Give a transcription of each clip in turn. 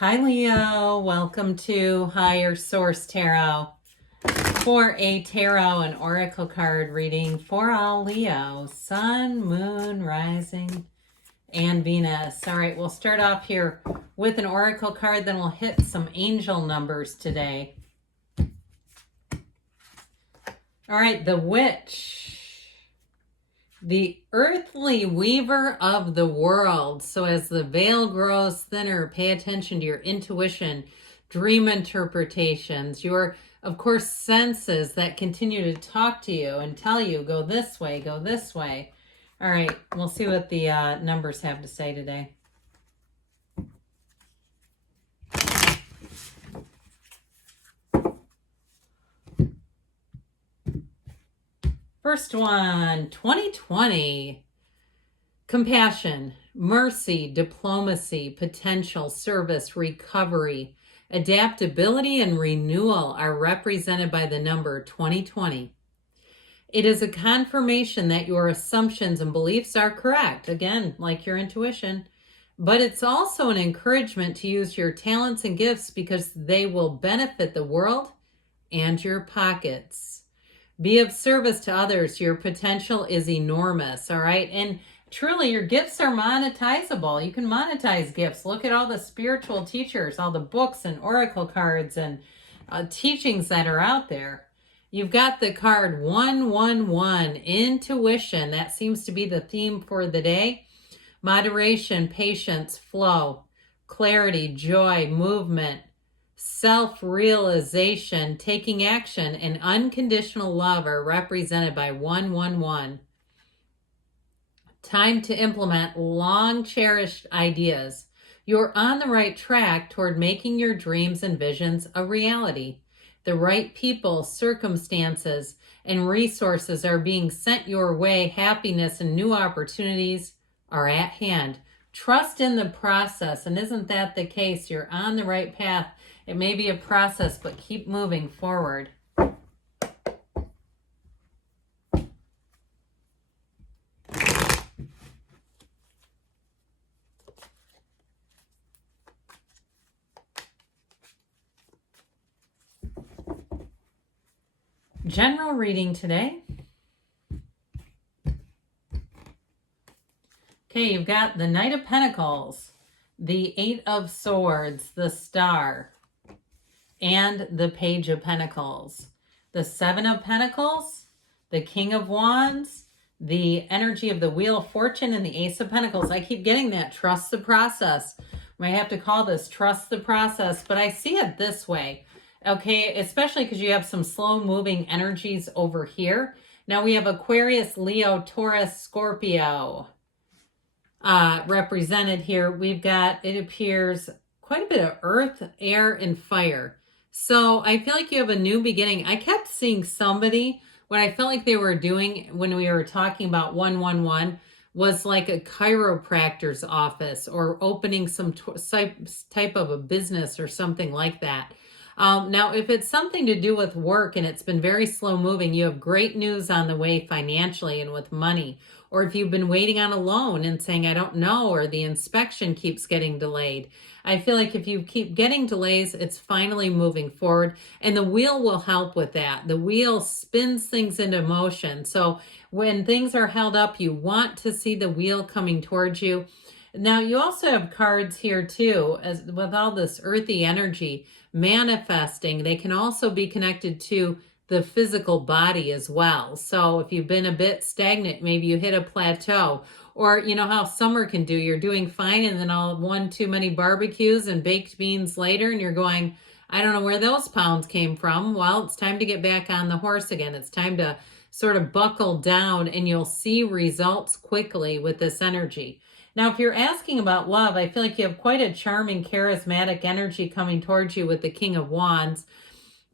Hi Leo, welcome to Higher Source Tarot for a tarot and oracle card reading for all Leo, Sun, Moon, Rising, and Venus. All right, we'll start off here with an oracle card, then we'll hit some angel numbers today. All right, the Witch. The earthly weaver of the world. So as the veil grows thinner, pay attention to your intuition, dream interpretations, your, of course, senses that continue to talk to you and tell you, go this way, go this way. All right, we'll see what the numbers have to say today. First one, 2020. Compassion, mercy, diplomacy, potential, service, recovery, adaptability, and renewal are represented by the number 2020. It is a confirmation that your assumptions and beliefs are correct, again, like your intuition, but it's also an encouragement to use your talents and gifts because they will benefit the world and your pockets. Be of service to others. Your potential is enormous, all right? And truly, your gifts are monetizable. You can monetize gifts. Look at all the spiritual teachers, all the books and oracle cards and teachings that are out there. You've got the card 111, intuition. That seems to be the theme for the day. Moderation, patience, flow, clarity, joy, movement, self-realization, taking action, and unconditional love are represented by 111. Time to implement long-cherished ideas. You're on the right track toward making your dreams and visions a reality. The right people, circumstances, and resources are being sent your way. Happiness and new opportunities are at hand. Trust in the process, and isn't that the case? You're on the right path. It may be a process, but keep moving forward. General reading today. Okay, you've got the Knight of Pentacles, the Eight of Swords, the Star, and the Page of Pentacles. The Seven of Pentacles, the King of Wands, the energy of the Wheel of Fortune, and the Ace of Pentacles. I keep getting that. Trust the process. I might have to call this trust the process, but I see it this way. Okay, especially because you have some slow-moving energies over here. Now we have Aquarius, Leo, Taurus, Scorpio represented here. We've got, it appears, quite a bit of earth, air, and fire. So I feel like you have a new beginning. I kept seeing somebody, what I felt like they were doing when we were talking about 111 was like a chiropractor's office or opening some type of a business or something like that. Now, if it's something to do with work and it's been very slow moving, you have great news on the way financially and with money. Or if you've been waiting on a loan and saying, I don't know, or the inspection keeps getting delayed. I feel like if you keep getting delays, it's finally moving forward. And the wheel will help with that. The wheel spins things into motion. So when things are held up, you want to see the wheel coming towards you. Now, you also have cards here too, as with all this earthy energy manifesting. They can also be connected to the physical body as well. So if you've been a bit stagnant, maybe you hit a plateau, or you know how summer can do. You're doing fine, and then all one too many barbecues and baked beans later, and you're going, I don't know where those pounds came from. Well, it's time to get back on the horse again. It's time to sort of buckle down, and you'll see results quickly with this energy. Now, if you're asking about love, I feel like you have quite a charming, charismatic energy coming towards you with the King of Wands.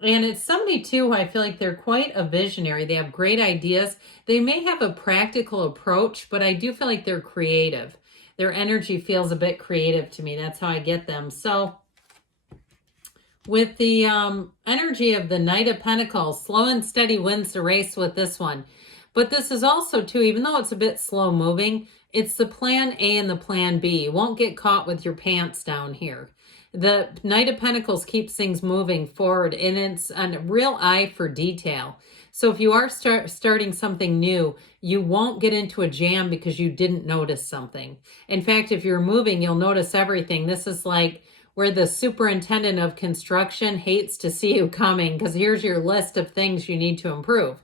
And it's somebody, too, who I feel like they're quite a visionary. They have great ideas. They may have a practical approach, but I do feel like they're creative. Their energy feels a bit creative to me. That's how I get them. So with the energy of the Knight of Pentacles, slow and steady wins the race with this one. But this is also, too, even though it's a bit slow moving, It's the plan A and the plan B. You won't get caught with your pants down here. The Knight of Pentacles keeps things moving forward, and it's a real eye for detail. So if you are starting something new, you won't get into a jam because you didn't notice something. In fact, if you're moving, you'll notice everything. This is like where the superintendent of construction hates to see you coming because here's your list of things you need to improve.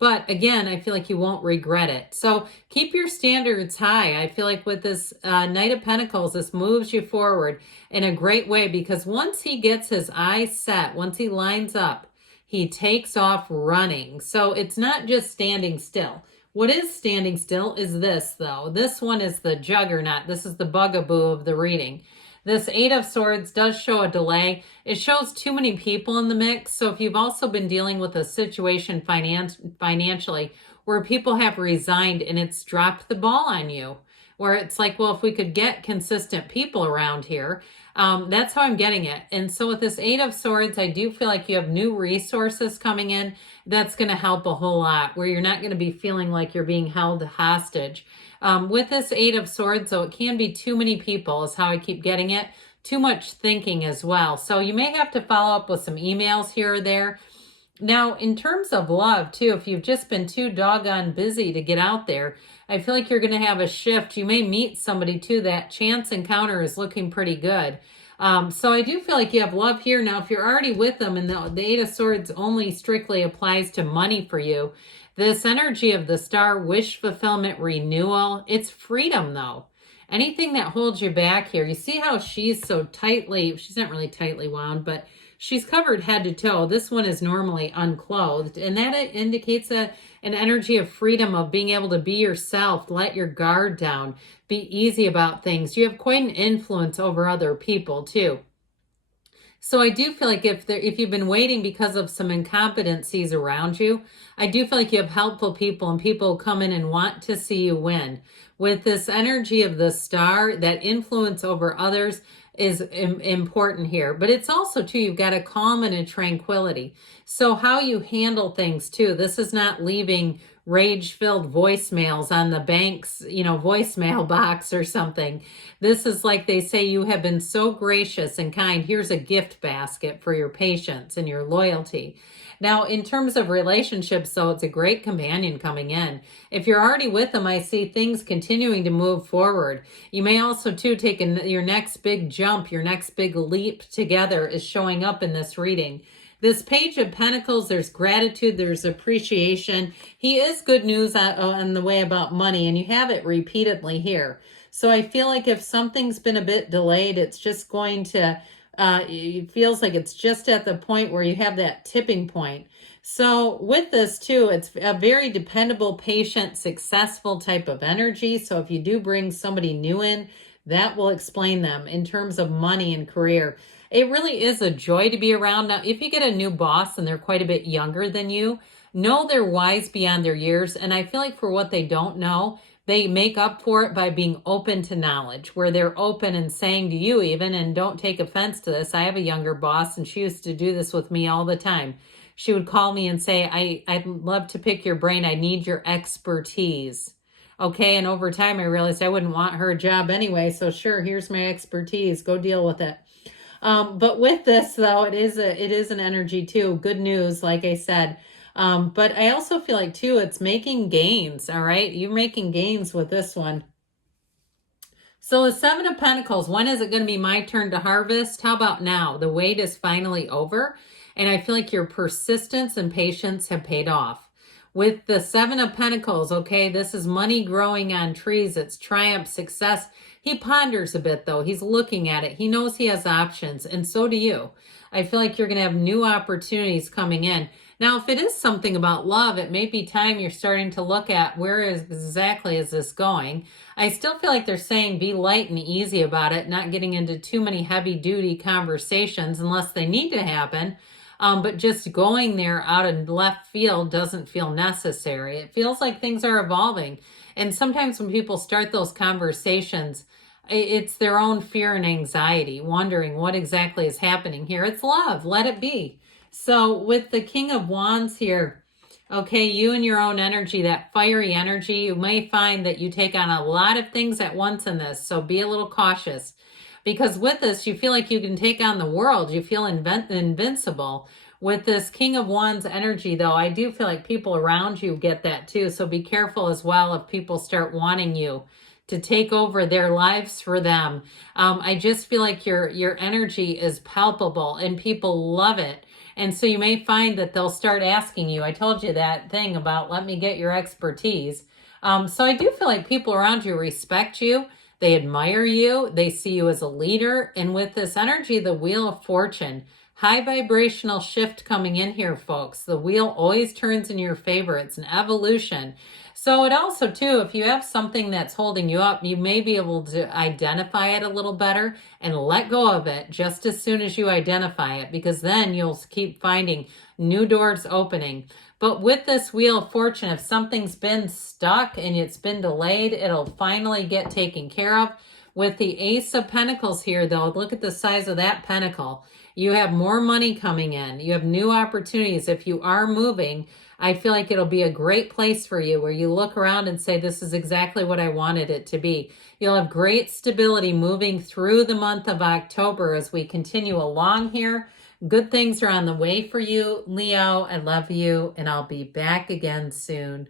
But again, I feel like you won't regret it. So keep your standards high. I feel like with this Knight of Pentacles, this moves you forward in a great way because once he gets his eyes set, once he lines up, he takes off running. So it's not just standing still. What is standing still is this, though. This one is the juggernaut. This is the bugaboo of the reading. This Eight of Swords does show a delay. It shows too many people in the mix. So if you've also been dealing with a situation financially where people have resigned and it's dropped the ball on you, where it's like, well, if we could get consistent people around here, that's how I'm getting it. And so with this Eight of Swords, I do feel like you have new resources coming in. That's going to help a whole lot, where you're not going to be feeling like you're being held hostage. With this Eight of Swords, though, it can be too many people is how I keep getting it. Too much thinking as well. So you may have to follow up with some emails here or there. Now, in terms of love, too, if you've just been too doggone busy to get out there, I feel like you're going to have a shift. You may meet somebody, too. That chance encounter is looking pretty good. So I do feel like you have love here. Now, if you're already with them and the Eight of Swords only strictly applies to money for you, this energy of the Star, wish fulfillment, renewal, it's freedom, though. Anything that holds you back here, you see how she's so tightly, she's not really tightly wound, but she's covered head to toe. This one is normally unclothed, and that indicates an energy of freedom, of being able to be yourself, let your guard down, be easy about things. You have quite an influence over other people, too. So I do feel like if you've been waiting because of some incompetencies around you, I do feel like you have helpful people and people who come in and want to see you win. With this energy of the Star, that influence over others is important here. But it's also, too, you've got a calm and a tranquility. So how you handle things, too. This is not leaving rage-filled voicemails on the bank's, voicemail box or something. This is like they say, you have been so gracious and kind. Here's a gift basket for your patience and your loyalty. Now, in terms of relationships, though, it's a great companion coming in. If you're already with them, I see things continuing to move forward. You may also, too, take your next big jump, your next big leap together is showing up in this reading. This Page of Pentacles, there's gratitude, there's appreciation. He is good news on the way about money, and you have it repeatedly here. So I feel like if something's been a bit delayed, it's just going to, it feels like it's just at the point where you have that tipping point. So with this too, it's a very dependable, patient, successful type of energy. So if you do bring somebody new in, that will explain them in terms of money and career. It really is a joy to be around. Now, if you get a new boss and they're quite a bit younger than you, know they're wise beyond their years. And I feel like for what they don't know, they make up for it by being open to knowledge, where they're open and saying to you even, and don't take offense to this, I have a younger boss and she used to do this with me all the time. She would call me and say, I'd love to pick your brain. I need your expertise. Okay, and over time I realized I wouldn't want her job anyway. So sure, here's my expertise. Go deal with it. But with this, though, it is an energy, too. Good news, like I said. But I also feel like, too, it's making gains, all right? You're making gains with this one. So the Seven of Pentacles, when is it going to be my turn to harvest? How about now? The wait is finally over. And I feel like your persistence and patience have paid off. With the Seven of Pentacles, okay, this is money growing on trees. It's triumph, success. He ponders a bit, though. He's looking at it. He knows he has options, and so do you. I feel like you're going to have new opportunities coming in. Now, if it is something about love, it may be time you're starting to look at where exactly is this going. I still feel like they're saying be light and easy about it, not getting into too many heavy-duty conversations unless they need to happen. But just going there out of left field doesn't feel necessary. It feels like things are evolving. And sometimes when people start those conversations, it's their own fear and anxiety, wondering what exactly is happening here. It's love. Let it be. So with the King of Wands here, Okay, you and your own energy, that fiery energy, you may find that you take on a lot of things at once in this, so be a little cautious. Because with this, you feel like you can take on the world. You feel invincible. With this King of Wands energy, though, I do feel like people around you get that too. So be careful as well if people start wanting you to take over their lives for them. I just feel like your energy is palpable and people love it. And so you may find that they'll start asking you. I told you that thing about let me get your expertise. So I do feel like people around you respect you. They admire you. They see you as a leader. And with this energy, the Wheel of Fortune, high vibrational shift coming in here, folks. The wheel always turns in your favor. It's an evolution. So it also, too, if you have something that's holding you up, you may be able to identify it a little better and let go of it just as soon as you identify it, because then you'll keep finding new doors opening. But with this Wheel of Fortune, if something's been stuck and it's been delayed, it'll finally get taken care of. With the Ace of Pentacles here, though, look at the size of that pentacle. You have more money coming in. You have new opportunities. If you are moving, I feel like it'll be a great place for you where you look around and say, this is exactly what I wanted it to be. You'll have great stability moving through the month of October as we continue along here. Good things are on the way for you, Leo. I love you, and I'll be back again soon.